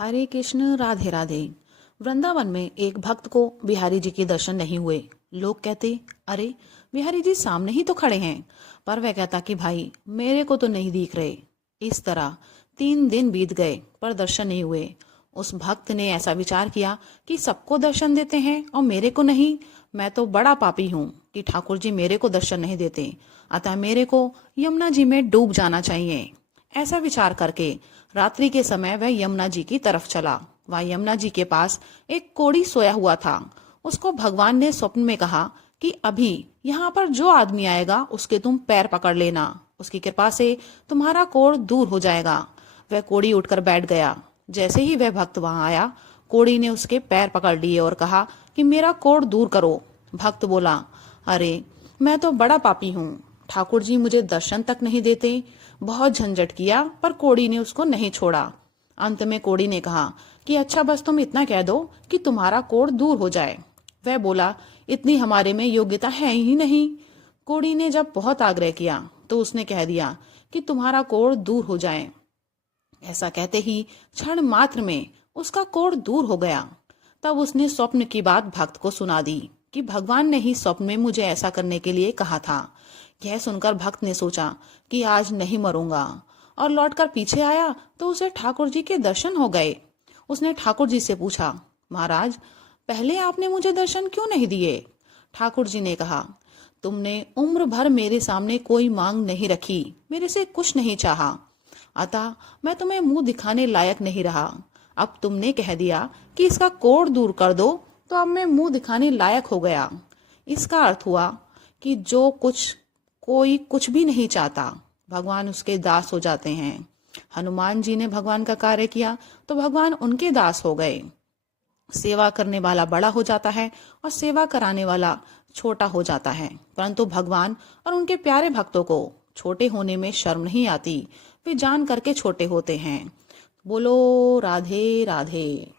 हरे कृष्ण राधे राधे। वृंदावन में एक भक्त को बिहारी जी के दर्शन नहीं हुए। लोग कहते, अरे बिहारी जी सामने ही तो खड़े हैं। पर वह कहता कि भाई मेरे को तो नहीं दिख रहे। इस तरह 3 दिन बीत गए पर दर्शन नहीं हुए। उस भक्त ने ऐसा विचार किया कि सबको दर्शन देते हैं और मेरे को नहीं। मैं तो बड़ा पापी हूँ कि ठाकुर जी मेरे को दर्शन नहीं देते, अतः मेरे को यमुना जी में डूब जाना चाहिए। ऐसा विचार करके रात्रि के समय वह यमुना जी की तरफ चला। वह यमुना जी के पास एक कोढ़ी सोया हुआ था। उसको भगवान ने स्वप्न में कहा कि अभी यहाँ पर जो आदमी आएगा उसके तुम पैर पकड़ लेना, उसकी कृपा से तुम्हारा कोढ़ दूर हो जाएगा। वह कोढ़ी उठकर बैठ गया। जैसे ही वह भक्त वहां आया, कोढ़ी ने उसके पैर पकड़ लिए और कहा कि मेरा कोढ़ दूर करो। भक्त बोला, अरे मैं तो बड़ा पापी हूँ, ठाकुर जी मुझे दर्शन तक नहीं देते। बहुत झंझट किया पर कोढ़ी ने उसको नहीं छोड़ा। अंत में कोढ़ी ने कहा कि अच्छा बस तुम इतना कह दो कि तुम्हारा कोढ़ दूर हो जाए। वह बोला, इतनी हमारे में योग्यता है ही नहीं। कोढ़ी ने जब बहुत आग्रह किया तो उसने कह दिया कि तुम्हारा कोढ़ दूर हो जाए। ऐसा कहते ही क्षण मात्र में उसका कोढ़ दूर हो गया। तब उसने स्वप्न की बात भक्त को सुना दी कि भगवान ने ही स्वप्न में मुझे ऐसा करने के लिए कहा था। यह सुनकर भक्त ने सोचा कि आज नहीं मरूंगा, और लौटकर पीछे आया तो उसे ठाकुर जी के दर्शन हो गए। उसने ठाकुर जी से पूछा, महाराज पहले आपने मुझे दर्शन क्यों नहीं दिए? ठाकुर जी ने कहा, तुमने उम्र भर मेरे सामने कोई मांग नहीं रखी, मेरे से कुछ नहीं चाहा, अतः मैं तुम्हें मुंह दिखाने लायक नहीं रहा। अब तुमने कह दिया कि इसका कोढ़ दूर कर दो, तो अब मैं मुंह दिखाने लायक हो गया। इसका अर्थ हुआ कि जो कुछ कोई कुछ भी नहीं चाहता, भगवान उसके दास हो जाते हैं। हनुमान जी ने भगवान का कार्य किया तो भगवान उनके दास हो गए। सेवा करने वाला बड़ा हो जाता है और सेवा कराने वाला छोटा हो जाता है, परंतु भगवान और उनके प्यारे भक्तों को छोटे होने में शर्म नहीं आती। वे जान करके छोटे होते हैं। बोलो राधे राधे।